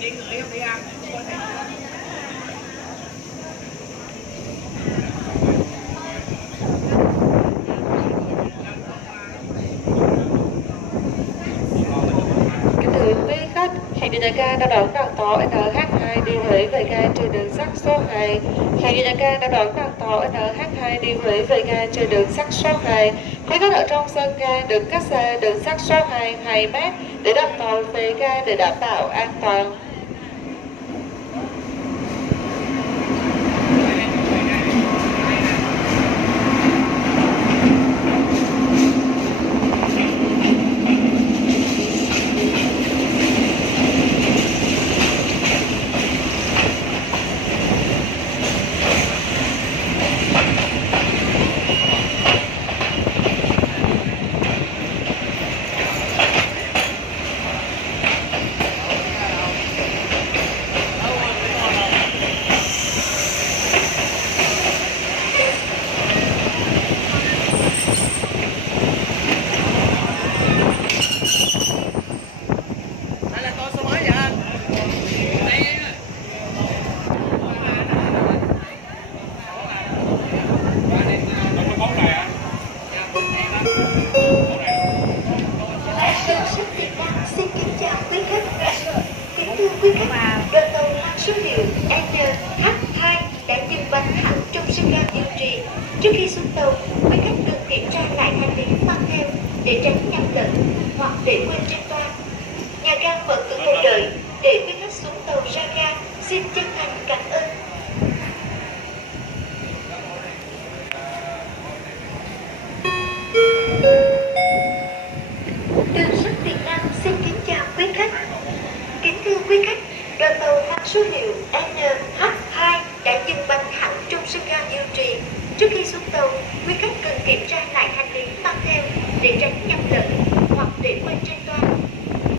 Hãy đi nhà ga đã đón đoàn tàu NH2 đi Huế về ga trên đường sắt số 2. Hãy đi nhà ga đã đón đoàn tàu NH2 đi Huế về ga trên đường sắt số 2. Quý khách ở trong sân ga được cách xa đường sắt số 2 mét để đoàn tàu về ga để đảm bảo an toàn. Quý khách, đoàn tàu mang số hiệu NH2 đã dừng bánh hẳn trong sân ga Diêu Trì. Trước khi xuống tàu, quý khách cần kiểm tra lại hành lý mang theo để tránh nhầm lẫn hoặc để quên trên toa. Nhà ga mở cửa cầu đợi để quý khách xuống tàu ra ga. Xin chân thành cảm ơn. Đường sắt Việt Nam xin kính chào quý khách. Kính thưa quý khách, đoàn tàu mang số hiệu NH2 đã dừng bánh hẳn trong sân ga Diêu Trì. Trước khi xuống tàu, quý khách cần kiểm tra lại hành lý mang theo để tránh nhầm lẫn hoặc để quên trên